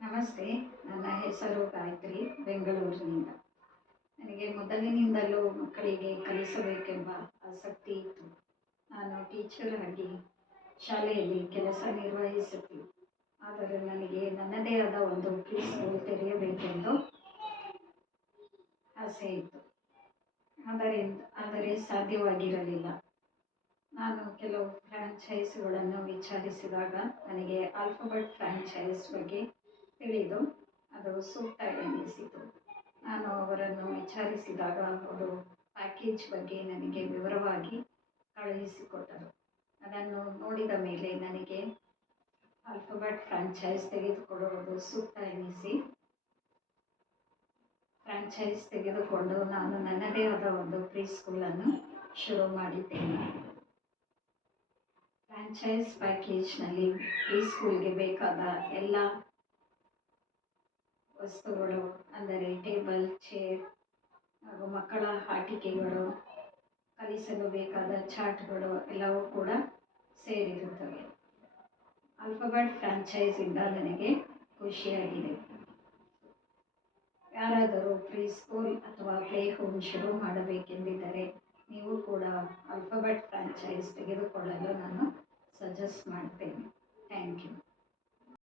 ನಮಸ್ತೆ. ನನ್ನ ಹೆಸರು ಗಾಯತ್ರಿ, ಬೆಂಗಳೂರಿನಿಂದ. ನನಗೆ ಮೊದಲಿನಿಂದಲೂ ಮಕ್ಕಳಿಗೆ ಕಲಿಸಬೇಕೆಂಬ ಆಸಕ್ತಿ ಇತ್ತು. ನಾನು ಟೀಚರ್ ಆಗಿ ಶಾಲೆಯಲ್ಲಿ ಕೆಲಸ ನಿರ್ವಹಿಸುತ್ತೀನಿ. ಆದರೆ ನನಗೆ ನನ್ನದೇ ಆದ ಒಂದು ಪ್ರೀ ಸ್ಕೂಲ್ ತೆರೆಯಬೇಕೆಂದು ಆಸೆ ಇತ್ತು. ಆದರೆ ಸಾಧ್ಯವಾಗಿರಲಿಲ್ಲ. ನಾನು ಕೆಲವು ಫ್ರ್ಯಾಂಚೈಸ್ಗಳನ್ನು ವಿಚಾರಿಸಿದಾಗ ನನಗೆ ಆಲ್ಫಬೆಟ್ ಫ್ರ್ಯಾಂಚೈಸ್ ಬಗ್ಗೆ ತಿಳಿದು ಅದು ಸೂಕ್ತ ಎನಿಸಿತು. ನಾನು ಅವರನ್ನು ವಿಚಾರಿಸಿದಾಗ ಅವರು ಪ್ಯಾಕೇಜ್ ಬಗ್ಗೆ ನನಗೆ ವಿವರವಾಗಿ ಕಳುಹಿಸಿಕೊಟ್ಟರು. ಅದನ್ನು ನೋಡಿದ ಮೇಲೆ ನನಗೆ ಆಲ್ಫಬೆಟ್ ಫ್ರ್ಯಾಂಚೈಸ್ ತೆಗೆದುಕೊಳ್ಳುವುದು ಸೂಕ್ತ ಎನಿಸಿ ಫ್ರ್ಯಾಂಚೈಸ್ ತೆಗೆದುಕೊಂಡು ನಾನು ನನ್ನದೇ ಆದ ಒಂದು ಪ್ರೀ ಸ್ಕೂಲನ್ನು ಶುರು ಮಾಡಿದ್ದೇನೆ. ಫ್ರ್ಯಾಂಚೈಸ್ ಪ್ಯಾಕೇಜ್ನಲ್ಲಿ ಪ್ರೀ ಸ್ಕೂಲ್ಗೆ ಬೇಕಾದ ಎಲ್ಲ ವಸ್ತುಗಳು, ಅಂದರೆ ಟೇಬಲ್, ಚೇರ್ ಹಾಗೂ ಮಕ್ಕಳ ಆಟಿಕೆಗಳು, ಕಲಿಸಲು ಬೇಕಾದ ಚಾರ್ಟ್ಗಳು ಎಲ್ಲವೂ ಕೂಡ ಸೇರಿರುತ್ತವೆ. ಆಲ್ಫಬೆಟ್ ಫ್ರ್ಯಾಂಚೈಸಿಂದ ನನಗೆ ಖುಷಿಯಾಗಿದೆ. ಯಾರಾದರೂ ಪ್ರೀ ಸ್ಕೂಲ್ ಅಥವಾ ಪ್ಲೇ ಹೋಮ್ ಶುರು ಮಾಡಬೇಕೆಂದಿದ್ದರೆ ನೀವು ಕೂಡ ಆಲ್ಫಬೆಟ್ ಫ್ರ್ಯಾಂಚೈಸ್ ತೆಗೆದುಕೊಳ್ಳಲು ನಾನು ಸಜೆಸ್ಟ್ ಮಾಡ್ತೇನೆ. Thank you.